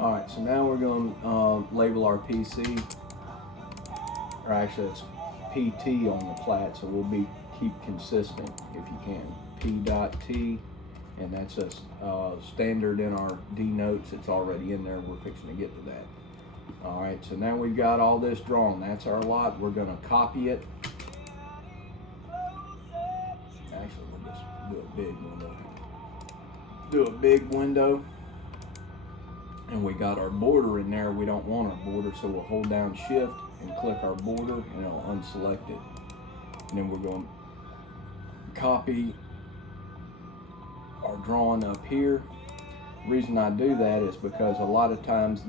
All right, so now we're going to label our PC, or actually it's PT on the plat, so we'll keep consistent if you can. P.T, and that's a standard in our D notes. It's already in there. We're fixing to get to that. All right, so now we've got all this drawn. That's our lot. We're going to copy it. Actually, we'll just do a big window. Do a big window. And we got our border in there. We don't want our border, so we'll hold down shift and click our border and it'll unselect it. And then we're going to copy our drawing up here. The reason I do that is because a lot of times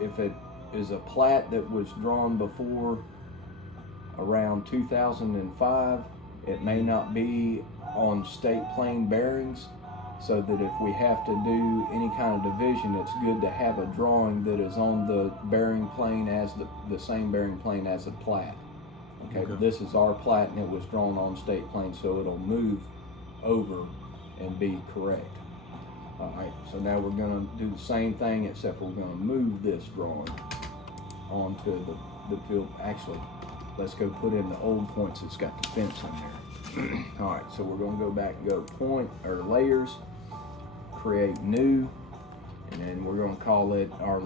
if it is a plat that was drawn before around 2005, it may not be on state plane bearings, so that if we have to do any kind of division, it's good to have a drawing that is on the bearing plane as the same bearing plane as the plat. Okay, but this is our plat and it was drawn on state plane, so it'll move over and be correct. All right, so now we're going to do the same thing, except we're going to move this drawing onto the field. Actually, let's go put in the old points that's got the fence in there. All right, so we're going to go back and go point or layers, create new, and then we're going to call it our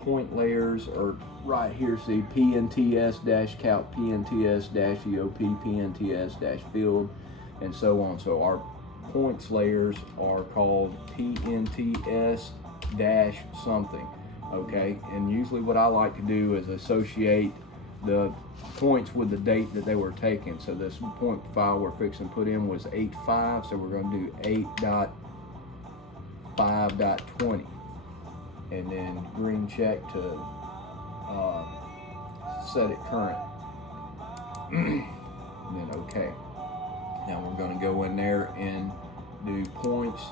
point layers, or right here, see PNTS-calc, PNTS-EOP, PNTS-field, and so on. So our points layers are called PNTS-something, okay? And usually what I like to do is associate the points with the date that they were taken. So this point file we're fixing to put in was 8.5, so we're going to do 8.5.20, and then green check to set it current. And then okay. Now we're going to go in there and do points,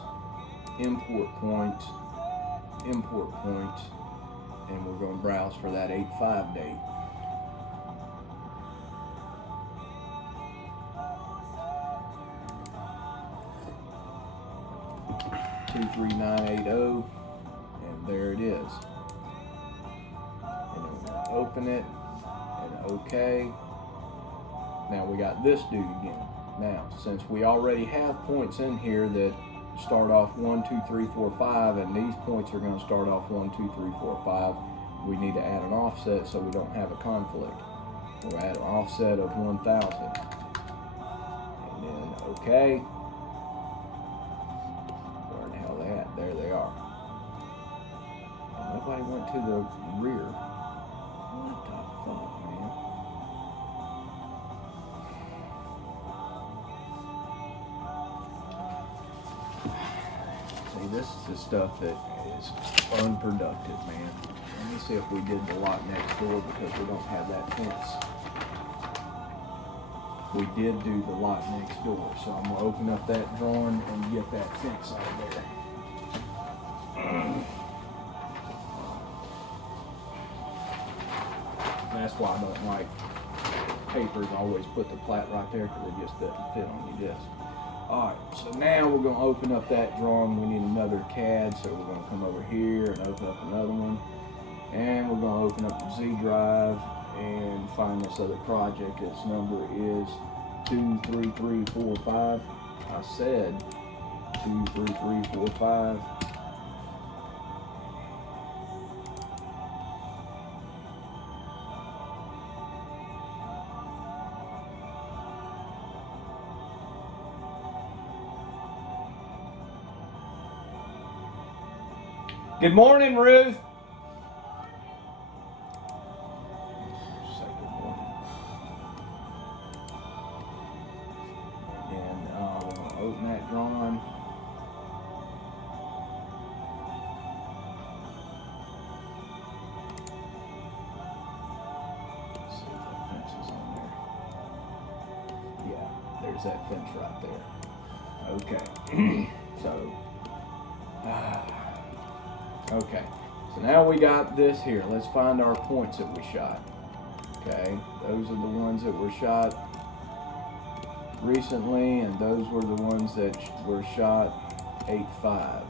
import points, and we're going to browse for that 8.5 date. $23980, and there it is. And then we're going to open it, and okay. Now we got this dude again. Now, since we already have points in here that start off 1, 2, 3, 4, 5, and these points are going to start off 1, 2, 3, 4, 5, we need to add an offset so we don't have a conflict. We'll add an offset of 1,000. And then okay. Where the hell they at? There they are. And nobody went to the rear. What the fuck, man? See, this is the stuff that is unproductive, man. Let me see if we did the lot next door, because we don't have that fence. We did do the lot next door, so I'm going to open up that drawing and get that fence out of there. That's why I don't like papers. I always put the plat right there, because it just doesn't fit on your desk. Alright, so now we're going to open up that drawing. We need another CAD, so we're going to come over here and open up another one. And we're going to open up the Z drive and find this other project. Its number is 23345. I said 23345. Good morning, Ruth. Say good morning. And we're going to open that drawing. Let's see if that fence is on there. Yeah, there's that fence right there. Okay. So, okay, so now we got this here. Let's find our points that we shot. Okay, those are the ones that were shot recently, and those were the ones that were shot 8.5.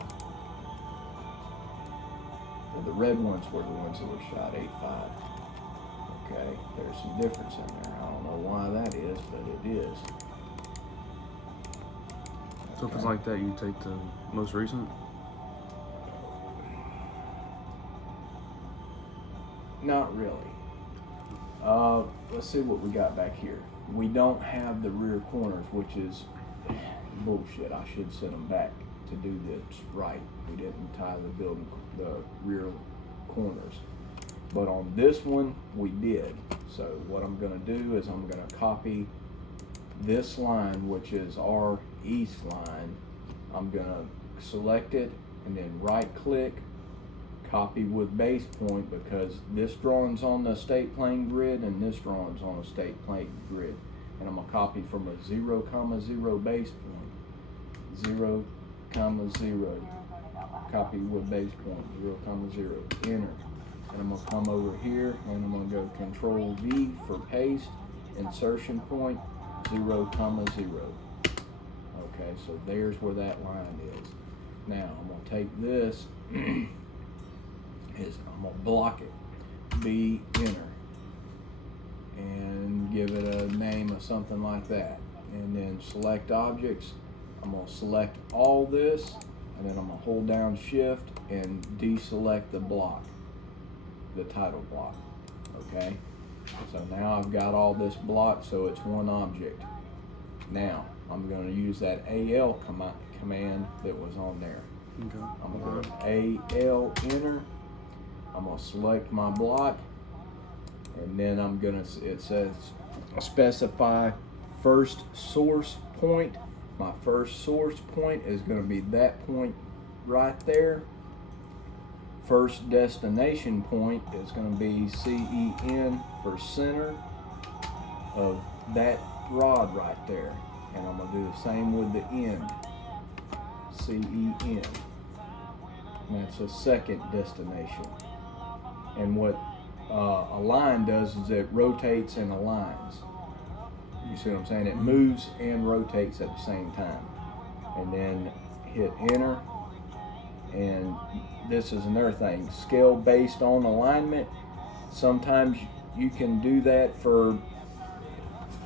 Well, the red ones were the ones that were shot 8.5. Okay, there's some difference in there. I don't know why that is, but it is. So if it's like that, you take the most recent? Not really. Let's see what we got back here. We don't have the rear corners, which is bullshit. I should send them back to do this right. We didn't tie the rear corners. But on this one, we did. So what I'm gonna do is I'm gonna copy this line, which is our east line. I'm gonna select it and then right click, copy with base point, because this drawing's on the state plane grid and this drawing's on a state plane grid. And I'm gonna copy from a 0,0 base point, 0,0, copy with base point, 0,0, enter. And I'm gonna come over here and I'm gonna go Control V for paste, insertion point, 0,0. Okay, so there's where that line is. Now I'm gonna take this, I'm gonna block it, B, enter, and give it a name of something like that. And then select objects. I'm gonna select all this, and then I'm gonna hold down Shift and deselect the block, the title block. Okay, so now I've got all this blocked, so it's one object. Now I'm going to use that AL command that was on there. Okay. I'm going to AL enter. I'm going to select my block, and then I'm going to, it says specify first source point. My first source point is going to be that point right there. First destination point is going to be CEN for center of that rod right there. And I'm going to do the same with the end, CEN. And that's a second destination. And what a line does is it rotates and aligns. You see what I'm saying? It moves and rotates at the same time. And then hit enter. And this is another thing, scale based on alignment. Sometimes you can do that for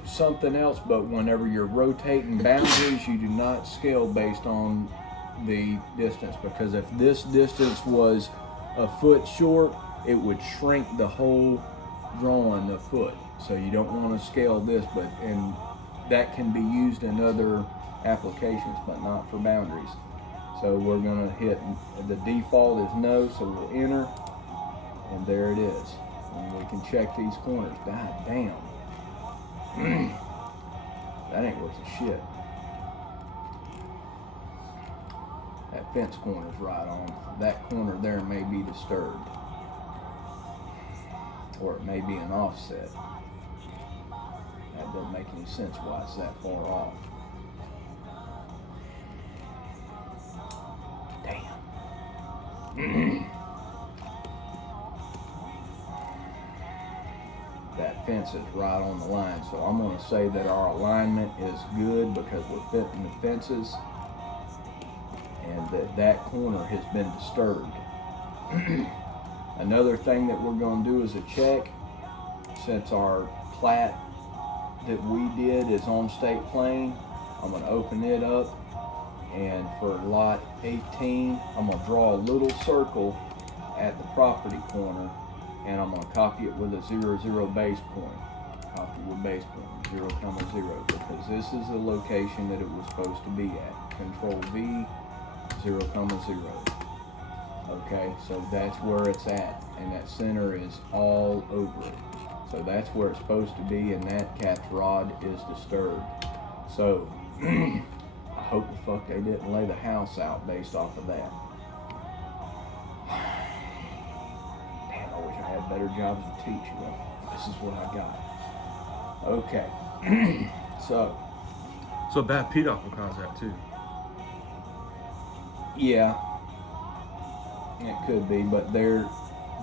something else, but whenever you're rotating boundaries, you do not scale based on the distance, because if this distance was a foot short, it would shrink the whole drawing a foot. So you don't want to scale this, and that can be used in other applications, but not for boundaries. So we're going to hit, the default is no, so we'll enter, and there it is. And we can check these corners. God damn. That ain't worth a shit. That fence corner's right on. That corner there may be disturbed. Or it may be an offset. That doesn't make any sense why it's that far off. That fence is right on the line, so I'm going to say that our alignment is good because we're fitting the fences, and that corner has been disturbed. Another thing that we're going to do is a check. Since our plat that we did is on state plane, I'm going to open it up. And for lot 18, I'm going to draw a little circle at the property corner, and I'm going to copy it with a 0,0 base point. Copy with base point, 0,0, because this is the location that it was supposed to be at. Control V, 0,0. Okay, so that's where it's at, and that center is all over it. So that's where it's supposed to be, and that cat's rod is disturbed. So, I hope the fuck they didn't lay the house out based off of that. Damn, I wish I had better jobs to teach. Well, this is what I got. Okay. So a bad PDOT will cause that too. Yeah, it could be, but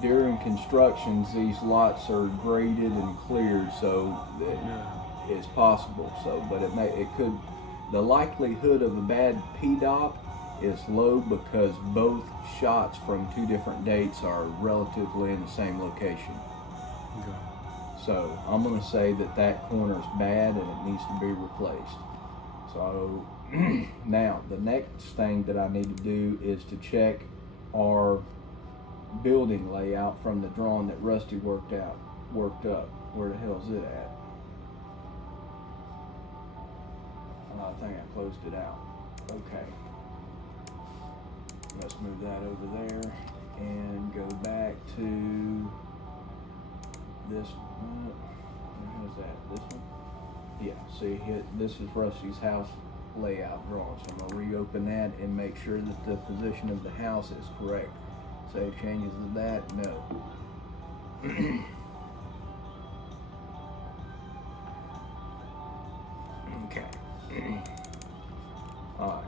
during constructions, these lots are graded and cleared, so it's possible. So, but it could. The likelihood of a bad PDOT is low because both shots from 2 different dates are relatively in the same location. Okay. So I'm going to say that that corner is bad and it needs to be replaced. So now the next thing that I need to do is to check our building layout from the drawing that Rusty worked up. Where the hell is it at? I think I closed it out. Okay. Let's move that over there and go back to this. Where's that? This one? Yeah. See, this is Rusty's house layout drawing. So I'm gonna reopen that and make sure that the position of the house is correct. Save changes to that? No. Okay. Alright.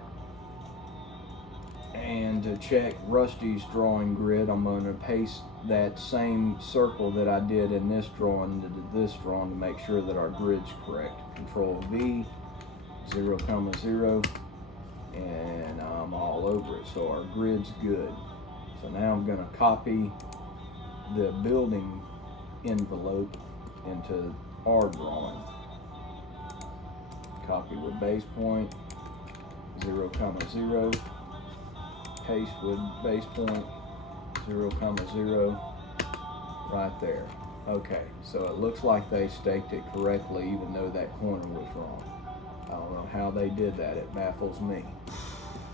And to check Rusty's drawing grid, I'm going to paste that same circle that I did in this drawing to this drawing to make sure that our grid's correct. Control V, 0, 0, and I'm all over it. So our grid's good. So now I'm going to copy the building envelope into our drawing. Copy with base point, 0, 0, paste with base point, 0, 0, right there. Okay, so it looks like they staked it correctly even though that corner was wrong. I don't know how they did that, it baffles me.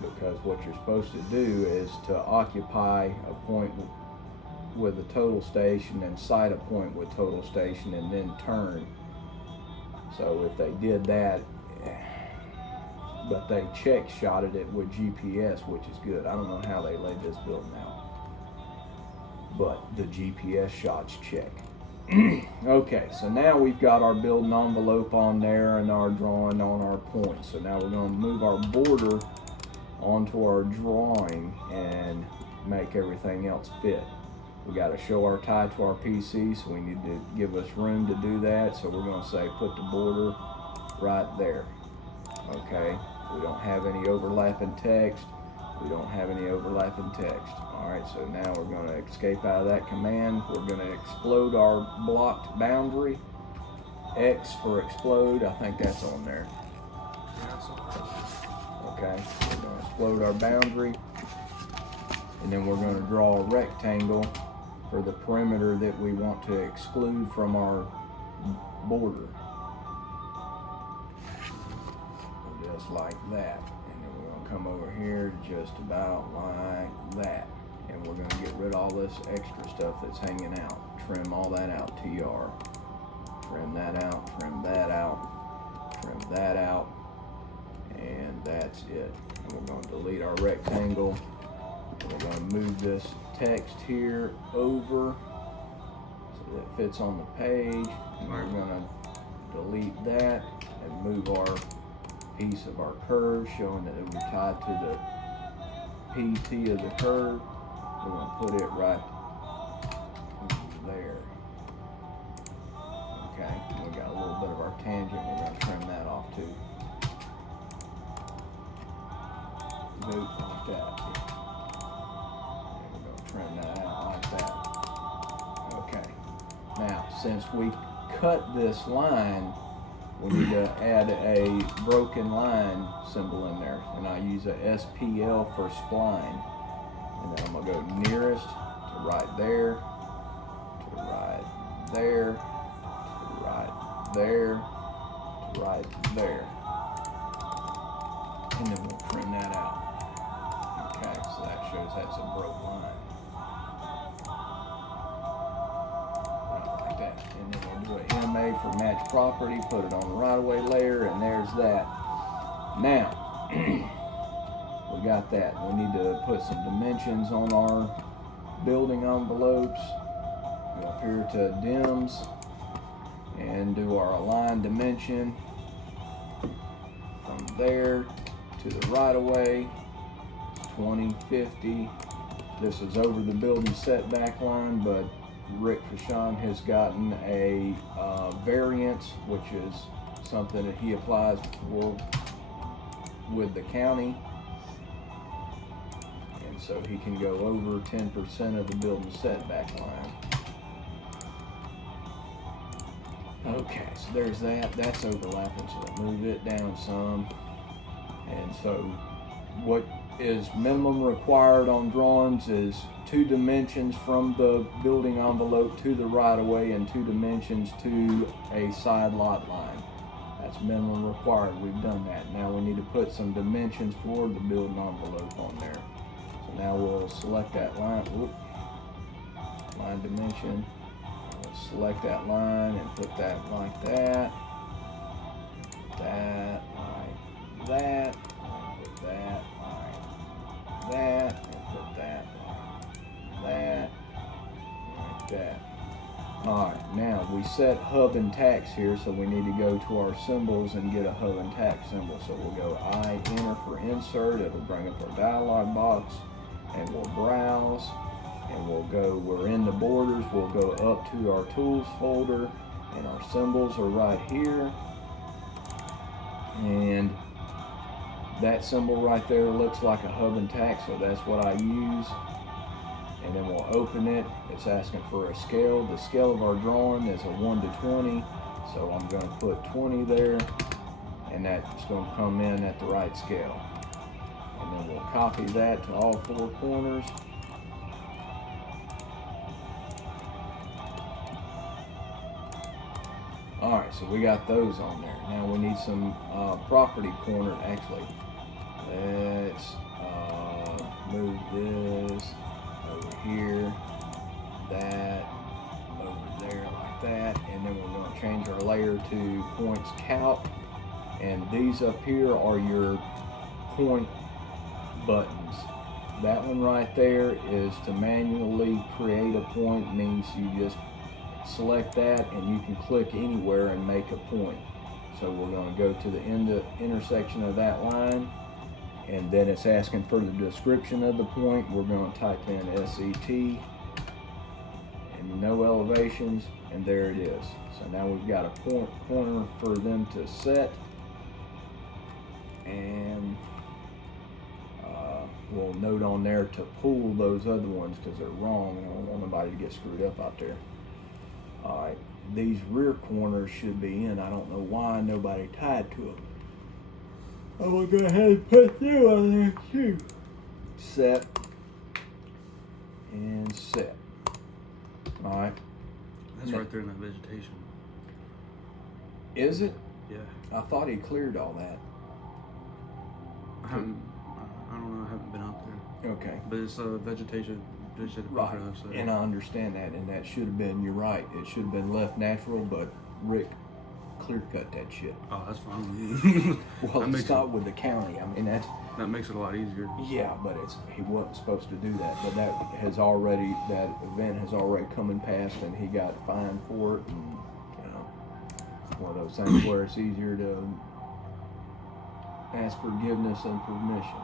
Because what you're supposed to do is to occupy a point with a total station and sight a point with total station and then turn. So if they did that, but they check shotted it with GPS, which is good. I don't know how they laid this building out, but the GPS shots check. Okay, so now we've got our building envelope on there and our drawing on our points. So now we're going to move our border onto our drawing and make everything else fit. We got to show our tie to our PC, so we need to give us room to do that. So we're going to say put the border right there. Okay, we don't have any overlapping text. We don't have any overlapping text. All right, so now we're going to escape out of that command. We're going to explode our blocked boundary. X for explode, I think that's on there. Okay, we're going to explode our boundary. And then we're going to draw a rectangle for the perimeter that we want to exclude from our border. Just like that. And then we're going to come over here just about like that. And we're going to get rid of all this extra stuff that's hanging out. Trim all that out, TR. Trim that out, trim that out, trim that out. And that's it. And we're going to delete our rectangle. We're going to move this text here over so that it fits on the page. And we're going to delete that and move our piece of our curve, showing that it will be tied to the PT of the curve. We're going to put it right there. Okay, we got a little bit of our tangent. We're going to trim that off too. Boop, like that. Trim that out like that. Okay. Now, since we cut this line, we need to add a broken line symbol in there. And I use a SPL for spline. And then I'm going to go nearest to right there, to right there, to right there, to right there. And then we'll trim that out. Okay, so that shows that's a broke line. Like that. And then we'll do an MA for match property, put it on the right-of-way layer, and there's that. Now, we got that. We need to put some dimensions on our building envelopes. Go up here to dims and do our align dimension from there to the right-of-way. 20, 50. This is over the building setback line, but Rick Fashawn has gotten a variance, which is something that he applies for with the county. so he can go over 10% of the building setback line. Okay, so there's that. That's overlapping, so we'll move it down some. And so what is minimum required on drawings is 2 dimensions from the building envelope to the right-of-way and 2 dimensions to a side lot line. That's minimum required. We've done that. Now we need to put some dimensions for the building envelope on there. So now we'll select that line. Whoop. Line dimension. We'll select that line and put that like that. That like that. Put that like that. And put that like that. Like that. Alright, now we set hub and tacks here, so we need to go to our symbols and get a hub and tack symbol. So we'll go enter for insert, it'll bring up our dialog box, and we'll browse, and we're in the borders, we'll go up to our tools folder, and our symbols are right here. And that symbol right there looks like a hub and tack, so that's what I use. And then we'll open it. It's asking for a scale. The scale of our drawing is a 1 to 20. So I'm going to put 20 there, and that's going to come in at the right scale. And then we'll copy that to all 4 corners. Alright, so we got those on there. Now we need some property corner. Actually, let's move this over here, that, over there like that, and then we're going to change our layer to points count, and these up here are your point buttons. That one right there is to manually create a point, means you just select that and you can click anywhere and make a point. So we're going to go to the intersection of that line, and then it's asking for the description of the point. We're going to type in SET and no elevations, and there it is. So now we've got a point corner for them to set, and we'll note on there to pull those other ones because they're wrong, and I don't want nobody to get screwed up out there. Alright, these rear corners should be in. I don't know why nobody tied to them. I'm gonna go ahead and put them on there too. Set and set. Alright. That's right there in that vegetation. Is it? Yeah. I thought he cleared all that. I don't know, I haven't been out there. Okay. But it's vegetation. Right. And I understand that, and that should have been, you're right, it should have been left natural, but Rick clear cut that shit. Oh, that's fine. Well, it's not with the county. I mean, that makes it a lot easier. Yeah, but he wasn't supposed to do that. But that event has already come and passed, and he got fined for it. And one of those things where it's easier to ask forgiveness and permission.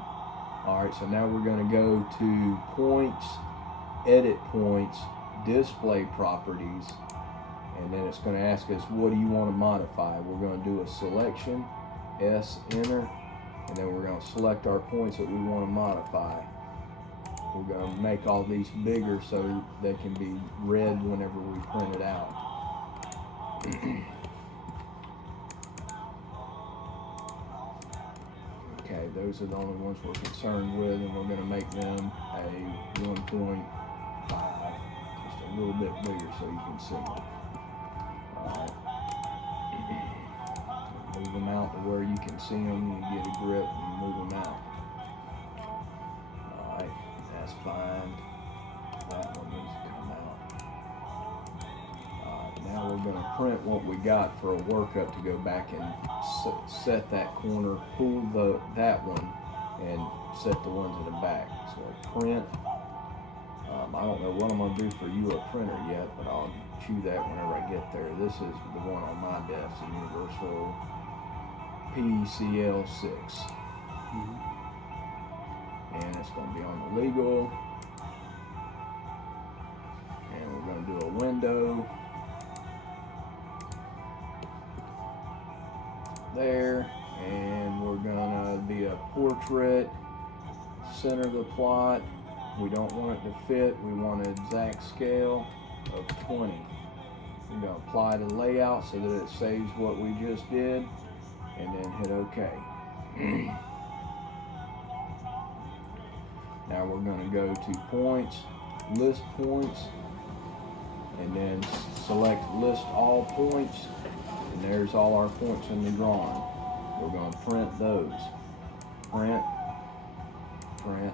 All right, so now we're going to go to points, edit points, display properties. And then it's going to ask us, what do you want to modify? We're going to do a selection, enter, and then we're going to select our points that we want to modify. We're going to make all these bigger so they can be read whenever we print it out. Okay, those are the only ones we're concerned with, and we're going to make them a 1.5, just a little bit bigger so you can see them. Move them out to where you can see them, you get a grip and move them out. Alright, that's fine. That one needs to come out. Alright, now we're going to print what we got for a workup to go back and set that corner, pull that one, and set the ones in the back. So print. I don't know what I'm going to do for you a printer yet, but I'll chew that whenever I get there. This is the one on my desk, the Universal PCL6. And it's going to be on the legal. And we're going to do a window. There. And we're going to be a portrait, center of the plot. We don't want it to fit. We want an exact scale of 20. We're going to apply the layout so that it saves what we just did, and then hit OK. Now we're going to go to points, list points, and then select list all points, and there's all our points in the drawing. We're going to print those. Print, print,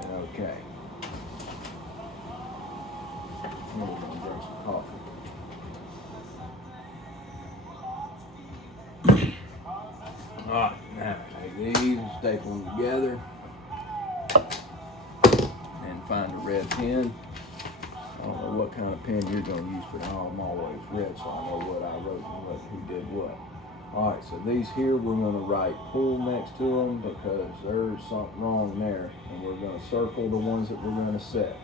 and OK. Now we're going to drink some coffee. Alright, now take these and staple them together. And find a red pen. I don't know what kind of pen you're going to use, but I'm always red, so I know what I wrote and who did what. Alright, so these here we're going to write pool next to them because there's something wrong there. And we're going to circle the ones that we're going to set.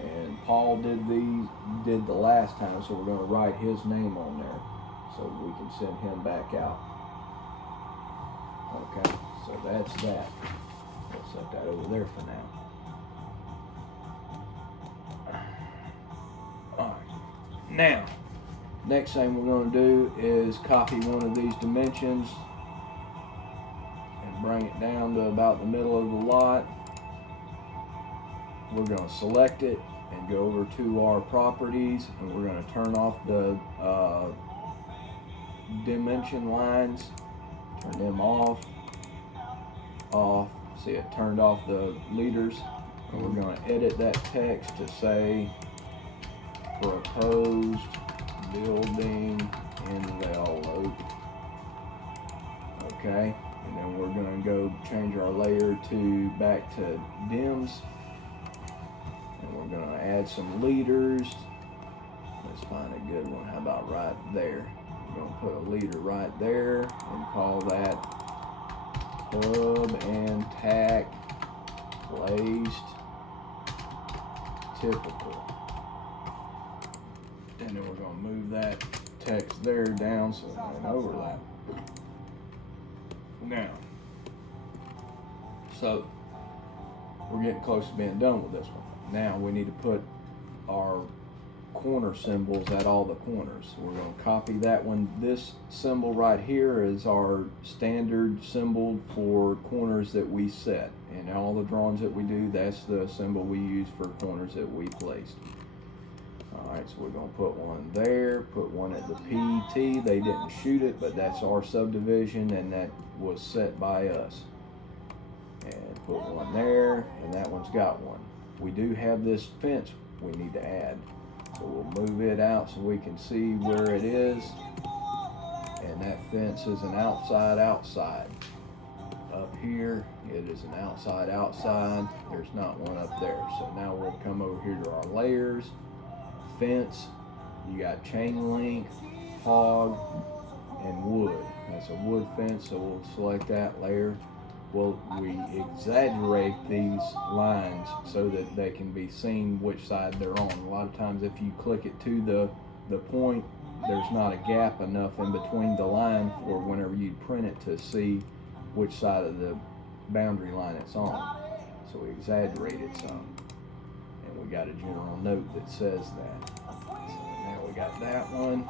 And Paul did the last time, so we're going to write his name on there so we can send him back out. Okay, so that's that. We'll set that over there for now. Alright, now, next thing we're going to do is copy one of these dimensions and bring it down to about the middle of the lot. We're going to select it and go over to our properties, and we're going to turn off the dimension lines, turn them off. See, it turned off the leaders, and we're going to edit that text to say proposed building in Layout. Okay, and then we're going to go change our layer to back to dims, and we're going to add some leaders. Let's find a good one. How about right there? We're going to put a leader right there and call that hub and tack placed typical. And then we're going to move that text there down so it doesn't overlap. Now, so we're getting close to being done with this one. Now we need to put our corner symbols at all the corners. We're going to copy that one. This symbol right here is our standard symbol for corners that we set. In all the drawings that we do, that's the symbol we use for corners that we placed. Alright, so we're going to put one there, put one at the PT. They didn't shoot it, but that's our subdivision, and that was set by us. And put one there, and that one's got one. We do have this fence we need to add. So we'll move it out so we can see where it is. And that fence is an outside. Up here, it is an outside. There's not one up there. So now we'll come over here to our layers. Fence, you got chain link, hog, and wood. That's a wood fence, so we'll select that layer. Well, we exaggerate these lines so that they can be seen which side they're on. A lot of times if you click it to the point, there's not a gap enough in between the line for whenever you print it to see which side of the boundary line it's on. So we exaggerate it some. And we got a general note that says that. So now we got that one.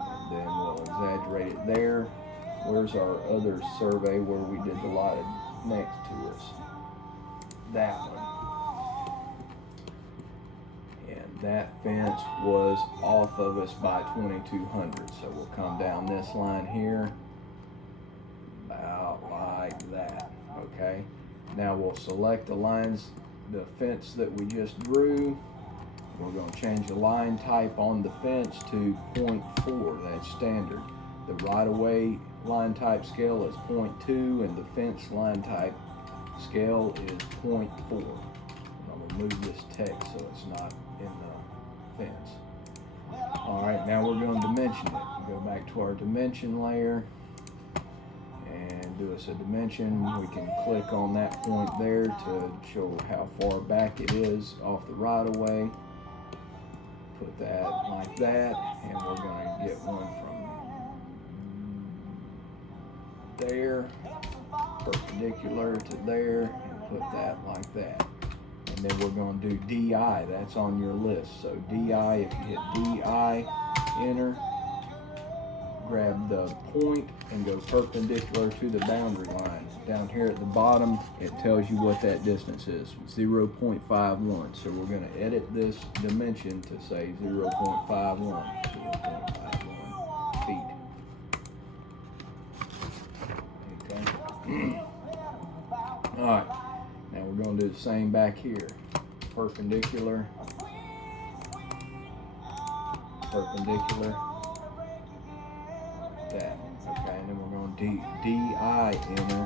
And then we'll exaggerate it there. Where's our other survey where we did the lot next to us? That one. And that fence was off of us by 2200. So we'll come down this line here, about like that. Okay. Now we'll select the lines, the fence that we just drew. We're going to change the line type on the fence to 0.4. That's standard. The right-of-way line type scale is 0.2, and the fence line type scale is 0.4. And I'm going to move this text so it's not in the fence. Alright, now we're going to dimension it. Go back to our dimension layer and do us a dimension. We can click on that point there to show how far back it is off the right-of-way. Put that like that, and we're going to get one from there perpendicular to there and put that like that. And then we're going to do DI. That's on your list. So DI, if you hit DI, enter, grab the point and go perpendicular to the boundary line. Down here at the bottom, it tells you what that distance is, 0.51. So we're going to edit this dimension to say 0.51 feet. Okay. All right. Now we're going to do the same back here. Perpendicular. Perpendicular. That. Okay, and then we're going to DI enter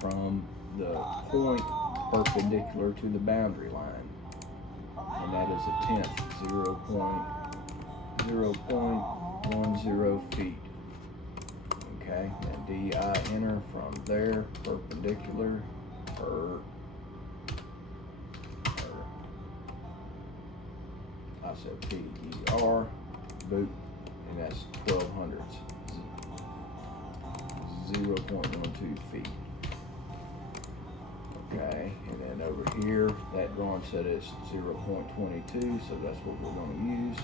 from the point perpendicular to the boundary line. And that is a tenth, 0.10 feet. Okay, and DI enter from there, perpendicular, I said PER, boot, and that's 1200s. 0.12 feet. Okay, and then over here, that drawing said it's 0.22, so that's what we're going to use.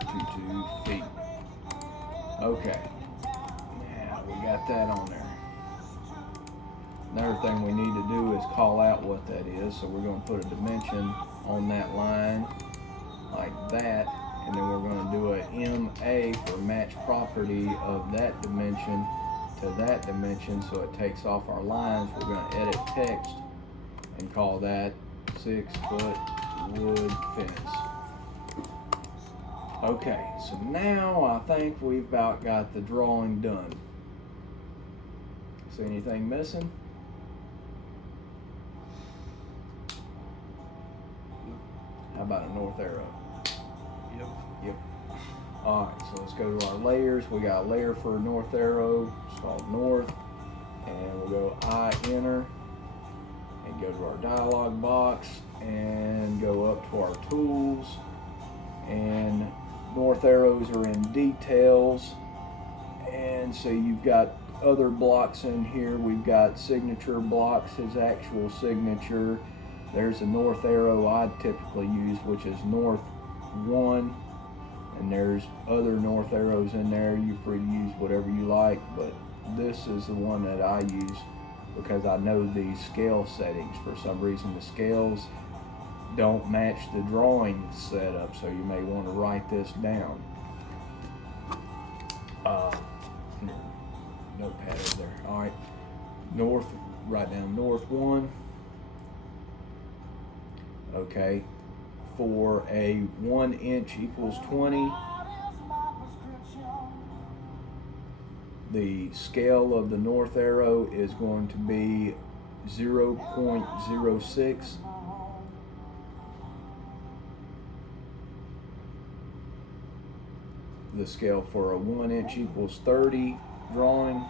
0.22 feet. Okay, now we got that on there. Another thing we need to do is call out what that is, so we're going to put a dimension on that line like that, and then we're going to do a MA for match property of that dimension to that dimension, so it takes off our lines. We're going to edit text and call that 6-foot wood fence. Okay, so now I think we've about got the drawing done. See anything missing? How about a north arrow? Yep. Alright, so let's go to our layers. We got a layer for a north arrow. It's called north. And we'll go I enter and go to our dialog box and go up to our tools. And north arrows are in details. And so you've got other blocks in here. We've got signature blocks, his actual signature. There's a north arrow I typically use, which is north 1, and there's other north arrows in there. You're free to use whatever you like, but this is the one that I use because I know these scale settings. For some reason the scales don't match the drawing setup, so you may want to write this down. Notepad over there. Alright, north, write down north 1. Okay, for a 1 inch equals 20, the scale of the north arrow is going to be 0.06. The scale for a 1 inch equals 30 drawing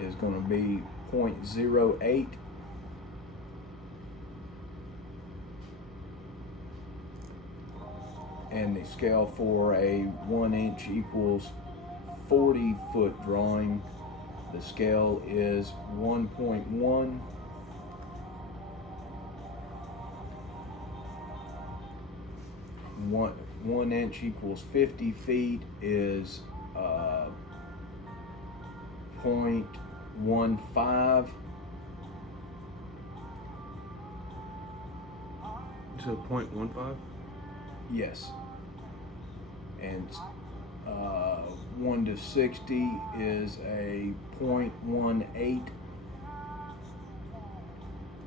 is going to be 0.08. And the scale for a 1 inch equals 40 foot drawing, the scale is 1.1. One inch equals 50 feet is 0.15. So 0.15? Yes. And 1 to 60 is a 0.18.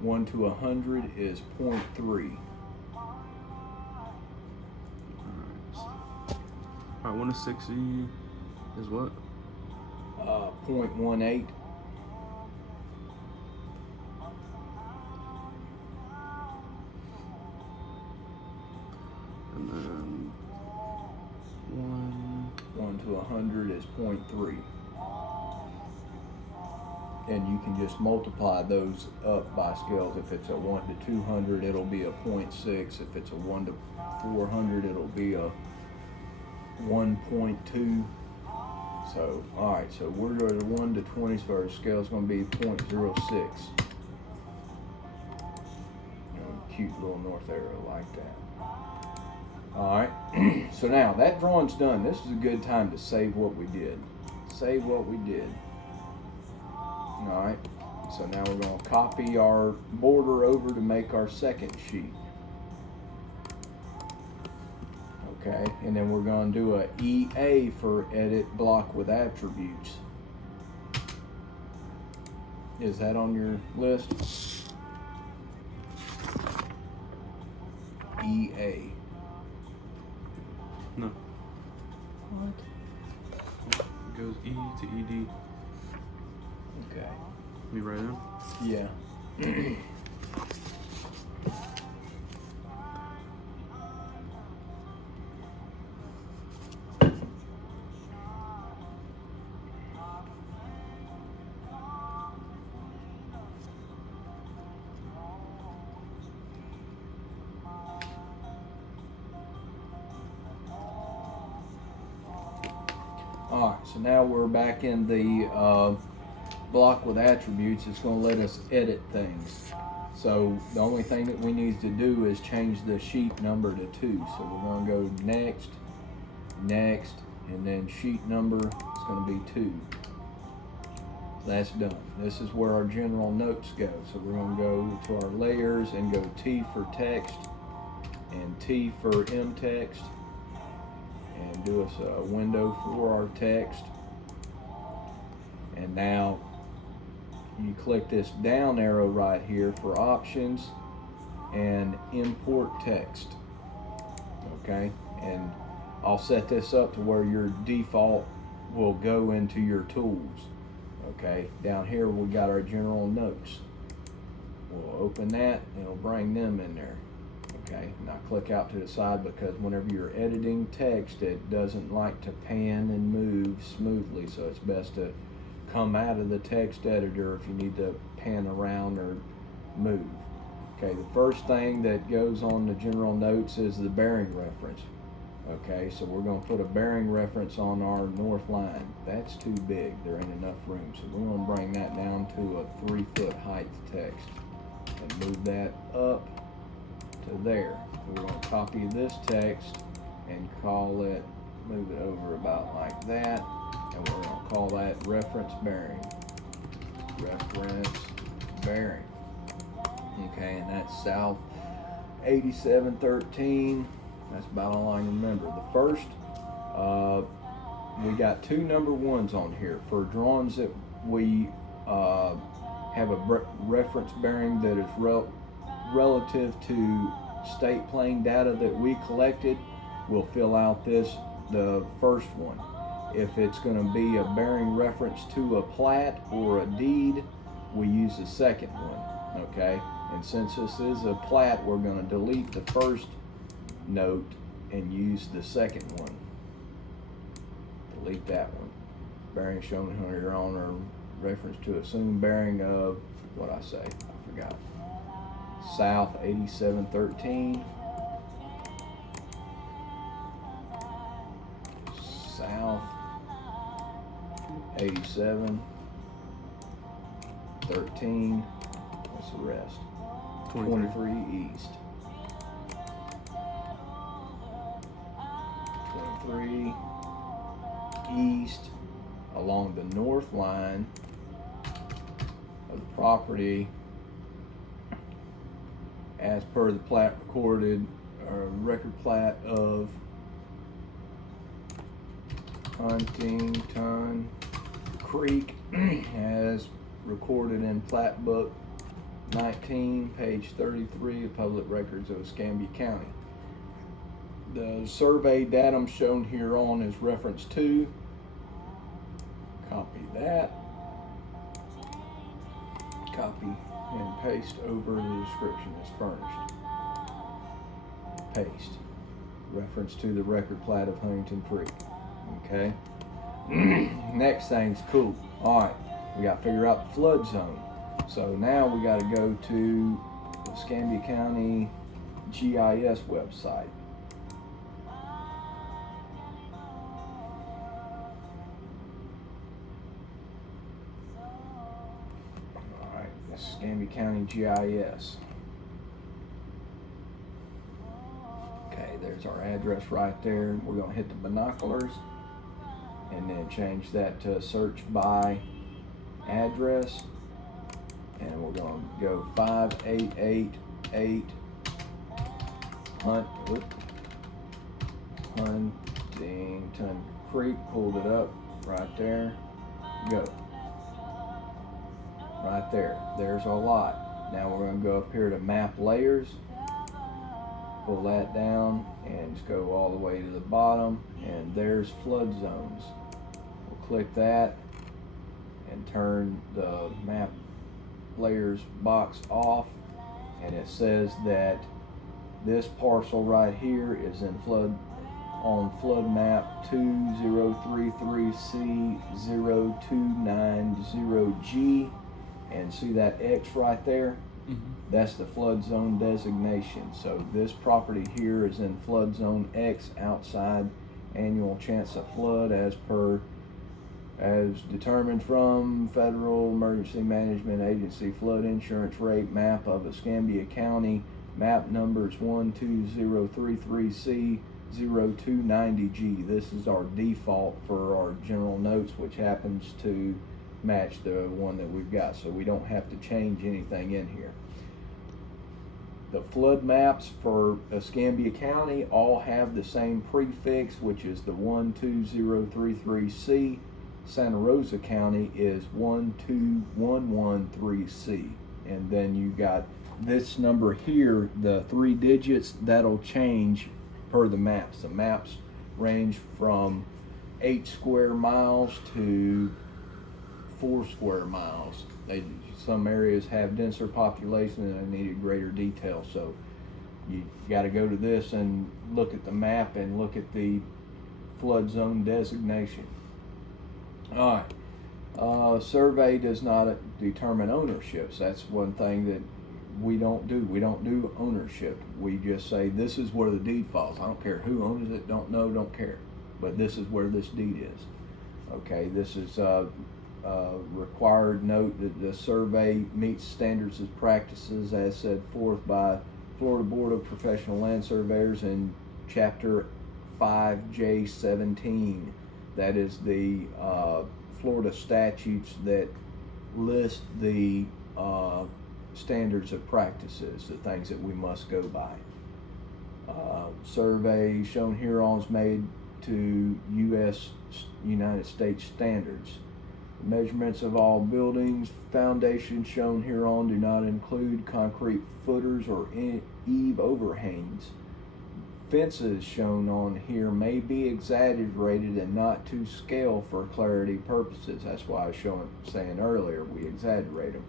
1 to 100 is 0.3. Alright, 1 to 60 is what? 0.18. And then 1 to 100 is 0.3. and you can just multiply those up by scales. If it's a 1 to 200, it'll be a 0.6. If it's a 1 to 400, it'll be a 1.2. So, all right, so we're going to 1 to 20, so our scale is going to be 0.06. Cute little north arrow like that. All right, so now that drawing's done. This is a good time to save what we did. Save what we did. All right, so now we're going to copy our border over to make our second sheet. Okay, and then we're going to do a EA for edit block with attributes. Is that on your list? EA. No. What? It goes E to ED. Okay. Me write it down? Yeah. Alright, so now we're back in the block with attributes. It's going to let us edit things. So the only thing that we need to do is change the sheet number to 2. So we're going to go next, next, and then sheet number is going to be 2. That's done. This is where our general notes go. So we're going to go to our layers and go T for text and T for M text. And do us a window for our text. And now you click this down arrow right here for options and import text. Okay, and I'll set this up to where your default will go into your tools. Okay, down here we got our general notes. We'll open that and it'll bring them in there. Okay, now click out to the side because whenever you're editing text, it doesn't like to pan and move smoothly, so it's best to come out of the text editor if you need to pan around or move. Okay, the first thing that goes on the general notes is the bearing reference. Okay, so we're going to put a bearing reference on our north line. That's too big, there ain't enough room, so we're going to bring that down to a 3-foot height text and move that up to there. We're going to copy this text and call it, move it over about like that, and we're going to call that reference bearing. Reference bearing. Okay, and that's south 8713. That's about all I can remember. The first, we got 2 number 1s on here. For drawings that we have a reference bearing that is relative to state plane data that we collected, we'll fill out the first one. If it's going to be a bearing reference to a plat or a deed, we use the second one. Okay, and since this is a plat, we're going to delete the first note and use the second one. Delete that one. Bearing shown here on our reference to assumed bearing of what I say, I forgot. South 8713. South 8713. What's the rest? 23 east. 23 east along the north line of the property as per the plat recorded, record plat of Huntington Creek as recorded in plat book 19, page 33 of Public Records of Escambia County. The survey datum shown here on is reference 2. Copy that. Copy and paste over the description as furnished. Paste. Reference to the record plat of Huntington Creek. Okay. Next thing's cool. Alright, We got to figure out the flood zone. So now we got to go to the Escambia County GIS website. Alright, Escambia County GIS. Okay, there's our address right there. We're going to hit the binoculars and then change that to search by address. And we're going to go 5888 Huntington Creek. Pulled it up right there. Go. Right there. There's our lot. Now we're going to go up here to map layers. Pull that down and just go all the way to the bottom. And there's flood zones. We'll click that and turn the map layers box off, and it says that this parcel right here is in flood map 2033C0290G, and see that X right there? That's the flood zone designation. So this property here is in flood zone X, outside annual chance of flood as determined from Federal Emergency Management Agency flood insurance rate map of Escambia County, map numbers 12033C0290G. This is our default for our general notes, which happens to match the one that we've got, so we don't have to change anything in here. The flood maps for Escambia County all have the same prefix, which is the 12033C. Santa Rosa County is 12113C. And then you got this number here, the 3 digits, that'll change per the maps. The maps range from 8 square miles to 4 square miles. Some areas have denser population and they needed greater detail, so you got to go to this and look at the map and look at the flood zone designation. All right, survey does not determine ownerships. That's one thing that we don't do. We don't do ownership. We just say this is where the deed falls. I don't care who owns it, don't know, don't care. But this is where this deed is. Okay, this is required note that the survey meets standards and practices as set forth by Florida Board of Professional Land Surveyors in Chapter 5J17. That is the Florida statutes that list the standards of practices, the things that we must go by. Survey shown hereon is made to United States standards. Measurements of all buildings, foundations shown hereon do not include concrete footers or eave overhangs. Fences shown on here may be exaggerated and not to scale for clarity purposes. That's why I was saying earlier we exaggerate them.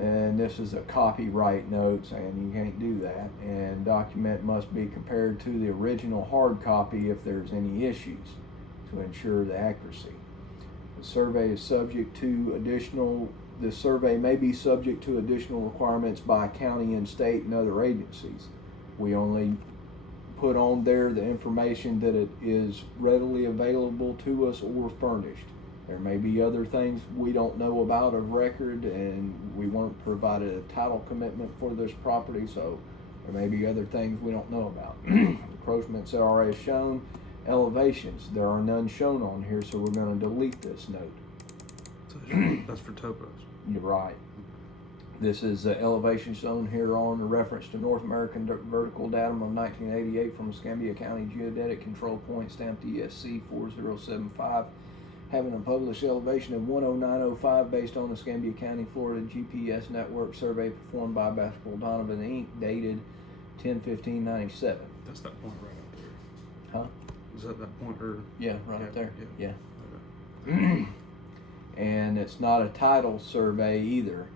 And this is a copyright note saying you can't do that. And document must be compared to the original hard copy if there's any issues to ensure the accuracy. The survey is subject to the survey may be subject to additional requirements by county and state and other agencies. We only put on there the information that it is readily available to us or furnished. There may be other things we don't know about of record, and we weren't provided a title commitment for this property, so there may be other things we don't know about. Encroachments are as shown. Elevations, there are none shown on here, so we're going to delete this note. So that's for topos. You're right. This is the elevation shown here on a reference to North American Vertical Datum of 1988 from Escambia County Geodetic Control Point, stamped ESC 4075, having a published elevation of 10905 based on the Escambia County, Florida GPS network survey performed by Basketball Donovan Inc., dated 10/15/97. That's that point right up there. Huh? Is that point or? Yeah, right there. Yeah. Okay. And it's not a title survey either,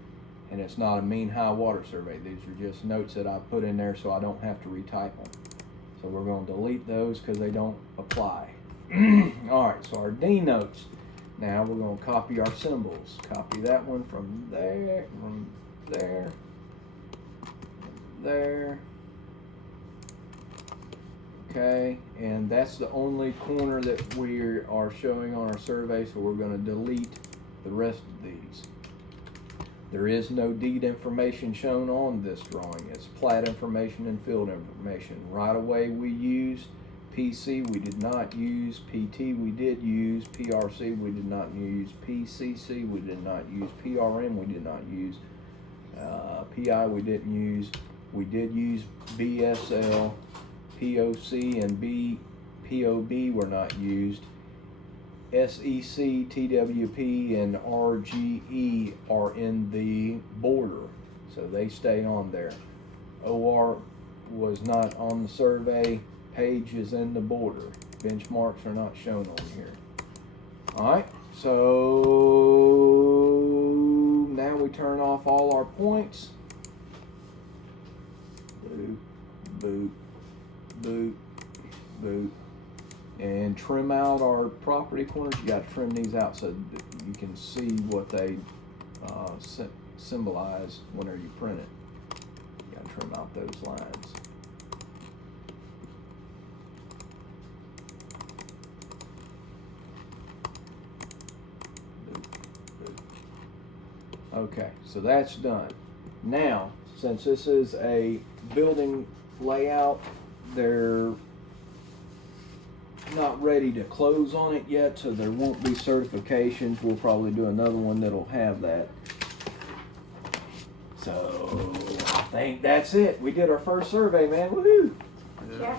and it's not a mean high water survey. These are just notes that I put in there so I don't have to retype them. So we're going to delete those because they don't apply. All right, so our D notes. Now we're going to copy our symbols. Copy that one from there, there. Okay, and that's the only corner that we are showing on our survey, so we're going to delete the rest of these. There is no deed information shown on this drawing. It's plat information and field information. Right away we used, PC we did not use, PT we did use, PRC we did not use, PCC we did not use, PRM we did not use, PI we didn't use. We did use BSL, POC and POB were not used. SEC, TWP, and RGE are in the border, so they stay on there. OR was not on the survey. Page is in the border. Benchmarks are not shown on here. Alright, so now we turn off all our points. Boop, boop, boop, boop. And trim out our property corners. You got to trim these out so that you can see what they symbolize whenever you print it. You got to trim out those lines. Okay, so that's done. Now, since this is a building layout, they're not ready to close on it yet, so there won't be certifications. We'll probably do another one that'll have that. So I think that's it. We did our first survey, man. Woohoo! Yeah.